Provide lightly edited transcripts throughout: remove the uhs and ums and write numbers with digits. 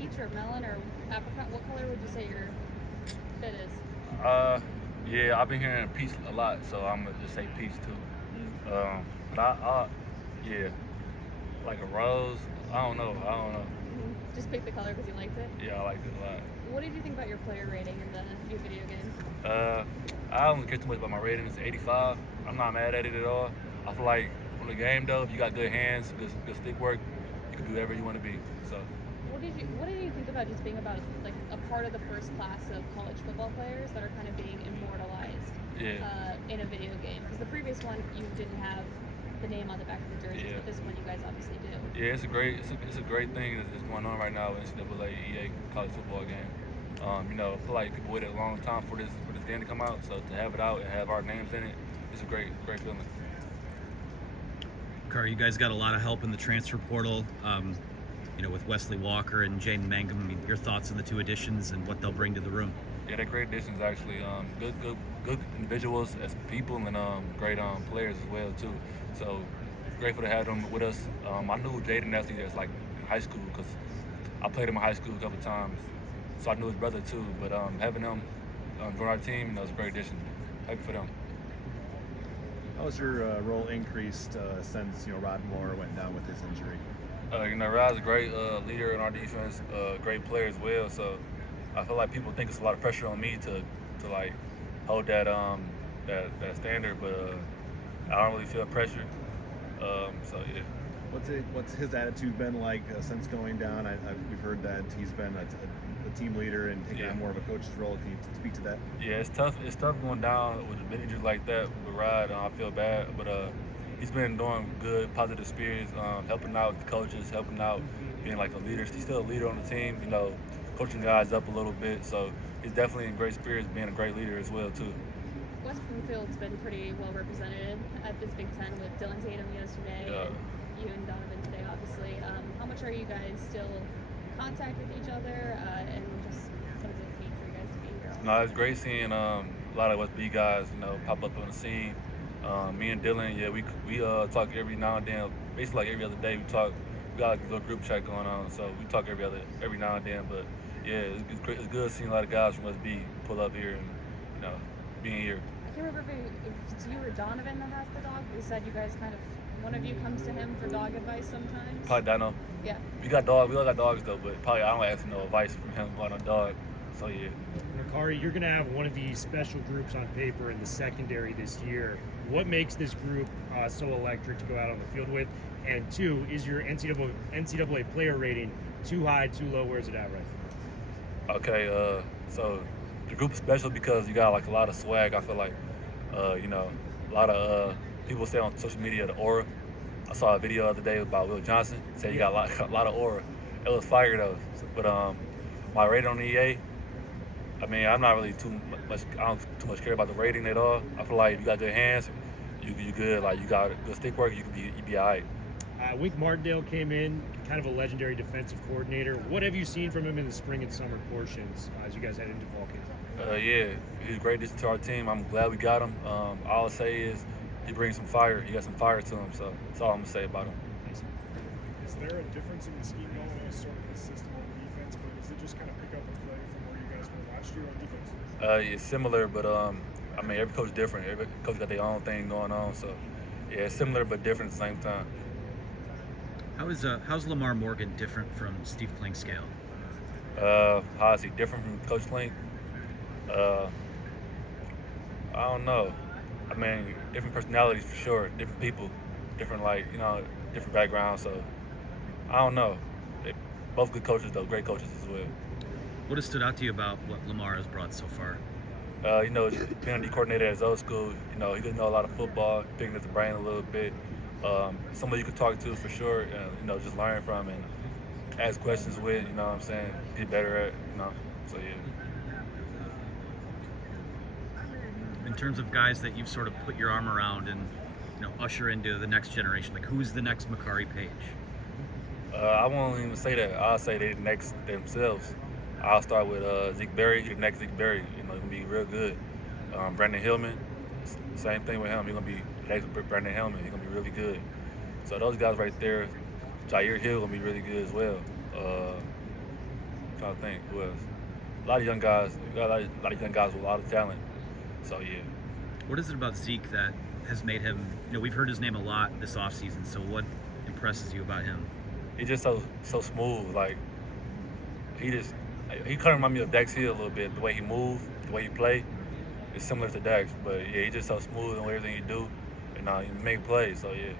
peach or melon or apricot? What color would you say your fit is? Yeah, I've been hearing peach a lot, so I'm gonna just say peach too. But yeah, like a rose. I don't know. Just pick the color because you liked it? Yeah, I like it a lot. What did you think about your player rating in the new video game? I don't care too much about my rating. It's 85. I'm not mad at it at all. I feel like on the game though, if you got good hands, good stick work, you can do whatever you want to be. So. What did you think about just being about like a part of the first class of college football players that are kind of being immortalized in a video game? Because the previous one you didn't have the name on the back of the jerseys, but this one you guys obviously do. Yeah, it's a great thing that's going on right now in NCAA EA college football game. I feel like people waited a long time for this game to come out, so to have it out and have our names in it, it's a great feeling. Makari, you guys got a lot of help in the transfer portal. With Wesley Walker and Jaden Mangum. I mean, your thoughts on the two additions and what they'll bring to the room? Yeah, they're great additions actually. Good individuals as people and great players as well too. So grateful to have them with us. I knew Jaden actually as like in high school because I played him in high school a couple of times, so I knew his brother too. But having them join our team, was a great addition. Happy for them. How has your role increased since Rod Moore went down with his injury? Rod's a great leader in our defense, great player as well. So I feel like people think it's a lot of pressure on me to like hold that standard, but I don't really feel pressure. So yeah. What's his attitude been like since going down? We've heard that he's been a team leader and taking on more of a coach's role. Can you speak to that? Yeah, it's tough. It's tough going down with a big injury like that with Rod. I feel bad, but he's been doing good, positive spirits, helping out the coaches, helping out, being like a leader. He's still a leader on the team, coaching guys up a little bit. So he's definitely in great spirits, being a great leader as well too. Westfield's been pretty well represented at this Big Ten with Dylan Tatum yesterday, and you and Donovan today, obviously. How much are you guys still in contact with each other, and just what does it mean for you guys to be here? No, it's great seeing a lot of West B guys, pop up on the scene. Me and Dylan, we talk every now and then, basically like every other day. We talk. We got like a little group chat going on, so we talk every now and then. But yeah, it's great. It's good seeing a lot of guys from West B pull up here and being here. I can't remember if it's you or Donovan that has the dog. You said you guys one of you comes to him for dog advice sometimes. Probably Dino. Yeah. We all got dogs though, but probably I don't ask no advice from him on a dog. So yeah. Makari, you're going to have one of these special groups on paper in the secondary this year. What makes this group so electric to go out on the field with? And two, is your NCAA player rating too high, too low? Where's it at right now? Okay, so the group is special because you got like a lot of swag. I feel like, a lot of people say on social media the aura. I saw a video the other day about Will Johnson. Said you got a lot of aura. It was fire though. But my rating on the EA, I mean, I'm not really too much. I don't too much care about the rating at all. I feel like if you got good hands, you good. Like you got good stick work, you be alright. Wink Martindale came in, kind of a legendary defensive coordinator. What have you seen from him in the spring and summer portions as you guys head into fall camp? Yeah, he's a great addition to our team. I'm glad we got him. All I'll say is he brings some fire. He got some fire to him. So that's all I'm gonna say about him. Is there a difference in the scheme going on, sort of the system on defense, but is it just kind of pick up and play from where you guys were last year on defense? It's similar, but I mean, every coach is different. Every coach got their own thing going on. So yeah, it's similar but different at the same time. How's Lamar Morgan different from Steve Klingscale? How is he different from Coach Klink? I don't know. I mean, different personalities for sure, different people, different different backgrounds. So I don't know. Both good coaches though, great coaches as well. What has stood out to you about what Lamar has brought so far? Being a D coordinator at his old school, he didn't know a lot of football, picking at the brain a little bit. Somebody you could talk to for sure, and just learn from and ask questions with, you know what I'm saying, get better at, so yeah. In terms of guys that you've sort of put your arm around and usher into the next generation, like who's the next Makari Paige? I won't even say that. I'll say they the next themselves. I'll start with Zeke Berry. He's the next Zeke Berry. He's gonna be real good. Brandon Hillman, same thing with him. He's gonna be next Brandon Hillman. He's gonna be really good. So those guys right there, Jair Hill gonna be really good as well. trying to think who else. A lot of young guys. We got a lot of young guys with a lot of talent. So yeah. What is it about Zeke that has made him? We've heard his name a lot this offseason. So what impresses you about him? He's just so smooth. Like he kind of remind me of Dax Hill a little bit. The way he moves, the way he play, is similar to Dax. But yeah, he's just so smooth in everything he do, and he make plays. So yeah.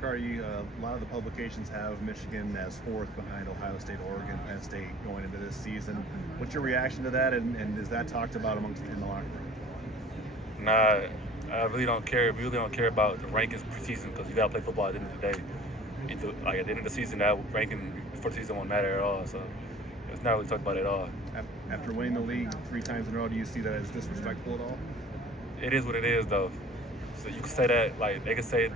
Makari, a lot of the publications have Michigan as fourth behind Ohio State, Oregon, Penn State going into this season. What's your reaction to that, and is that talked about in the locker room? Nah, I really don't care. We really don't care about the rankings preseason because you got to play football at the end of the day. Like at the end of the season, that ranking before the season won't matter at all. So it's not really talked about at all. After winning the league 3 times in a row, do you see that as disrespectful at all? It is what it is, though. So you can say that, like they could say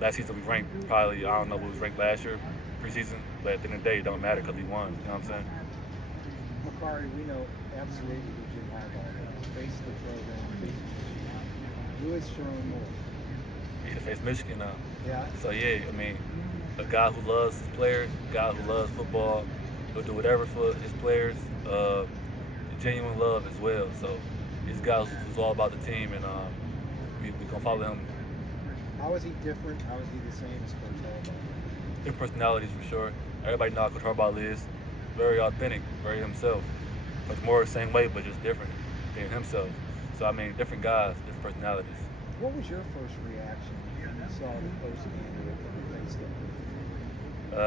last season we ranked probably, I don't know what was ranked last year preseason, but at the end of the day, it don't matter because we won. You know what I'm saying? Makari, we know absolutely that Jim Harbaugh face the program, face Michigan. Who is Sherman Moore? He to face Michigan now. Yeah. So yeah, I mean, a guy who loves his players, a guy who loves football, will do whatever for his players. Genuine love as well. So he's a guy who's all about the team, and we gonna follow him. How is he different? How is he the same as Coach Harbaugh? Different personalities for sure. Everybody knows Coach Harbaugh is very authentic, very himself. Coach Moore the same way, but just different, being himself. So I mean, different guys, different personalities. What was your first reaction when you saw the post-game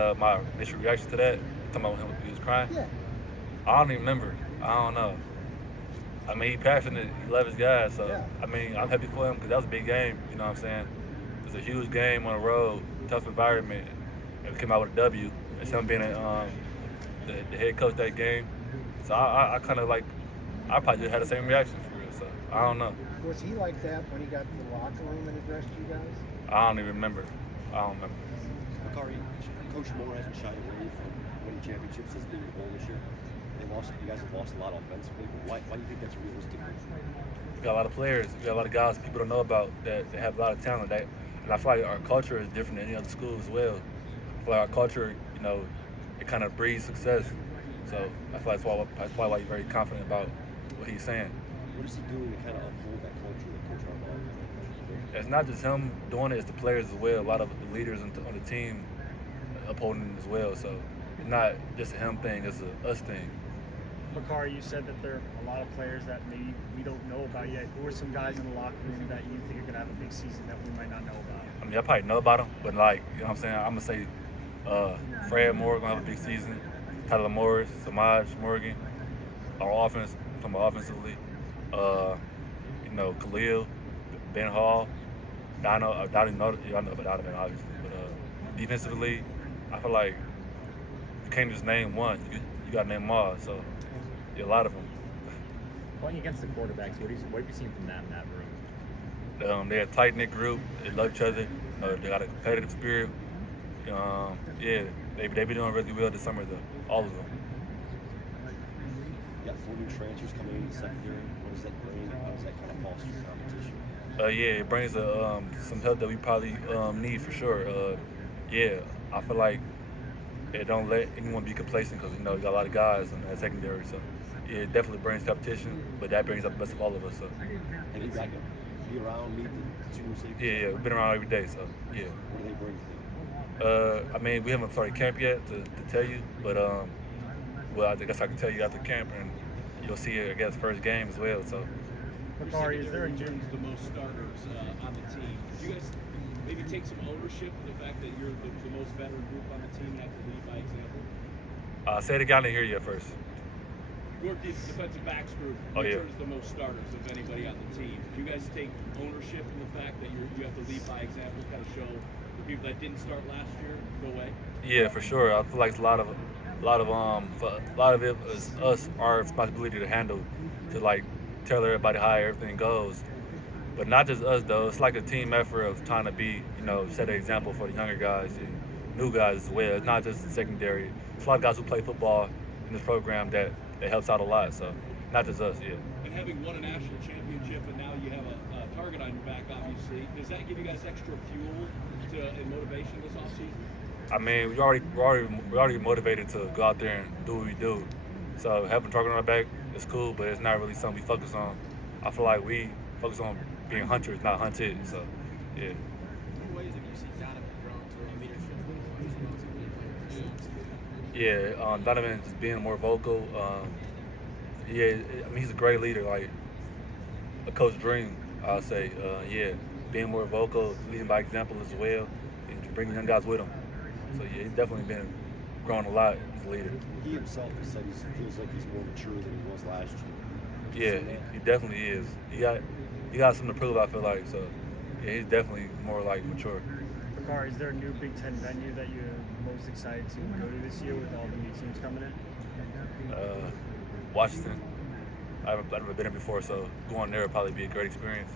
with My initial reaction to that, talking about him when he was crying. Yeah. I don't even remember. I don't know. I mean, he passionate. He loves his guys. So Yeah. I mean, I'm happy for him because that was a big game. You know what I'm saying? It was a huge game on the road, tough environment, and we came out with a W. And him being the head coach that game. So I kind of like, I probably just had the same reaction for real. So I don't know. Was he like that when he got to the locker room and addressed you guys? I don't even remember. I don't remember. Makari, Coach Moore hasn't shied away from winning championships as being your goal this year. You guys have lost a lot offensively, but why do you think that's realistic? We got a lot of players. We got a lot of guys people don't know about that have a lot of talent. And I feel like our culture is different than any other school as well. I feel like our culture, it kind of breeds success. So I feel like that's probably why he's very confident about what he's saying. What is he doing to kind of uphold that culture that Coach Harbaugh? It's not just him doing it; it's the players as well. A lot of the leaders on the team upholding it as well. So it's not just a him thing; it's a us thing. Makari, you said that there are a lot of players that maybe we don't know about yet. Who are some guys in the locker room that you think are going to have a big season that we might not know about? I mean, I probably know about them, but like, you know what I'm saying? I'm going to say Fred Moore going to have a big season. Tyler Morris, Samaj Morgan. Our offense, I'm talking about offensively. Khalil, Ben Hall, Dono, y'all know about Donovan, obviously. But defensively, I feel like you can't just name one. You got to name them all. So, yeah, a lot of them. Playing against the quarterbacks, what have you seen from them in that room? They're a tight-knit group. They love each other. They got a competitive spirit. They've been doing really well this summer, though. All of them. You got 4 new transfers coming in the secondary. What does that bring? How does that kind of foster competition? It brings some help that we probably need for sure. I feel like it don't let anyone be complacent because you got a lot of guys in that secondary. So it definitely brings competition, but that brings out the best of all of us. So. And you got to be around, meet the 2 safeties? Yeah, we've been around every day. So yeah. What do they bring? I mean, we haven't started camp yet to tell you, but I guess I can tell you after camp, and you'll see it, I guess, first game as well. So. Makari, is there a gym? The most starters on the team. Do you guys maybe take some ownership of the fact that you're the most veteran group on the team and have to lead by example? Say it again. I didn't hear you at first. Your defensive backs group returns the most starters of anybody on the team. Do you guys take ownership in the fact that you have to lead by example, kind of show the people that didn't start last year the way? Yeah, for sure. I feel like it's a lot of it is us, our responsibility to handle, to like tell everybody how everything goes. But not just us though. It's like a team effort of trying to be, set an example for the younger guys and new guys as well. It's not just the secondary. It's a lot of guys who play football in this program that helps out a lot. So not just us, yeah. And having won a national championship and now you have a target on your back, obviously, does that give you guys extra fuel and motivation this offseason? I mean, we're already motivated to go out there and do what we do. So having target on our back is cool, but it's not really something we focus on. I feel like we focus on being hunters, not hunted. So, yeah. What ways have you seen Donovan grow to a leadership role? Yeah, Donovan just being more vocal. Yeah, I mean, he's a great leader, like a coach dream, I'll say. Yeah, being more vocal, leading by example as well, and bringing young guys with him. So, yeah, he's definitely been growing a lot as a leader. He himself has said he feels like he's more mature than he was last year. Yeah, he definitely is. He got something to prove, I feel like. So, yeah, he's definitely more like mature. Makari, is there a new Big Ten venue that you're most excited to go to this year with all the new teams coming in? Washington. I've never been there before, so going there would probably be a great experience.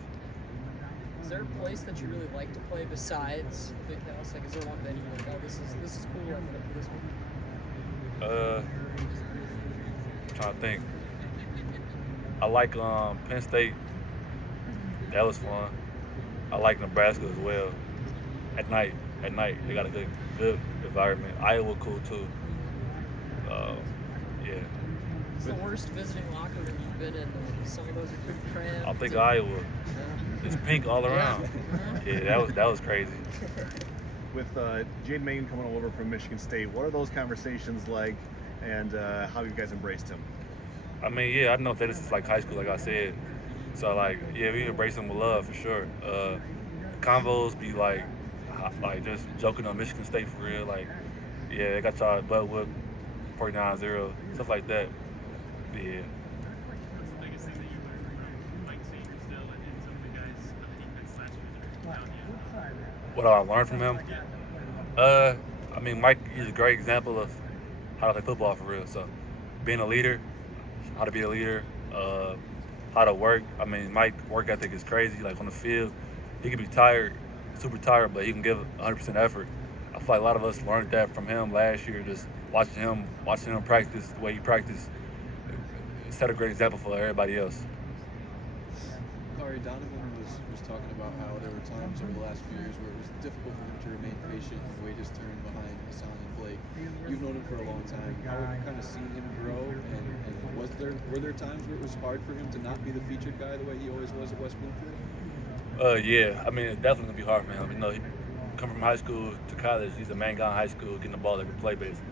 Is there a place that you really like to play besides Big House? Like, is there one venue you're like, oh, this is cool, I'm gonna do this one? I'm trying to think. I like Penn State. That was fun. I like Nebraska as well. At night, they got a good environment. Iowa cool too. Yeah. It's the worst visiting locker room you've been in. Some of those are pretty cramped. I'll think Iowa. It's pink all around. Yeah, that was crazy. With Jaden Mangham coming over from Michigan State, what are those conversations like, and how have you guys embraced him? I mean, yeah, I know that this is like high school, like I said. So, like, yeah, we embrace him with love for sure. Convos be like just joking on Michigan State for real. Like, yeah, they got y'all butt whooped 49-0, stuff like that. Yeah. What I learned from him? I mean, Mike is a great example of how to play football for real. So, being a leader, how to be a leader, how to work. I mean, Mike's work ethic is crazy. Like on the field, he can be tired, super tired, but he can give 100% effort. I feel like a lot of us learned that from him last year, just watching him practice the way he practiced. Set a great example for everybody else. Makari, Donovan was talking about how there were times over the last few years where it was difficult for him to remain patient and wait his turn behind Hassan and Blake. You've known him for a long time. How have you kind of seen him grow? And were there times where it was hard for him to not be the featured guy the way he always was at West Bloomfield? Yeah, I mean, it's definitely gonna be hard for him. You know, he come from high school to college. He's a main guy in high school, getting the ball every play, basically.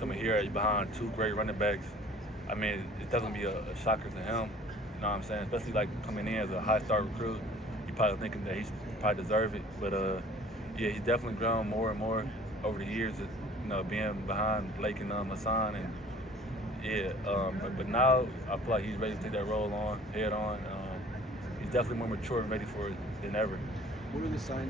Coming here behind two great running backs. I mean, it's definitely be a shocker to him. You know what I'm saying? Especially like coming in as a high-star recruit, you probably thinking that he probably deserve it. But yeah, he's definitely grown more and more over the years. You know, being behind Blake and Hassan, and yeah. But now I feel like he's ready to take that role on, head on. He's definitely more mature and ready for it than ever. What are the signs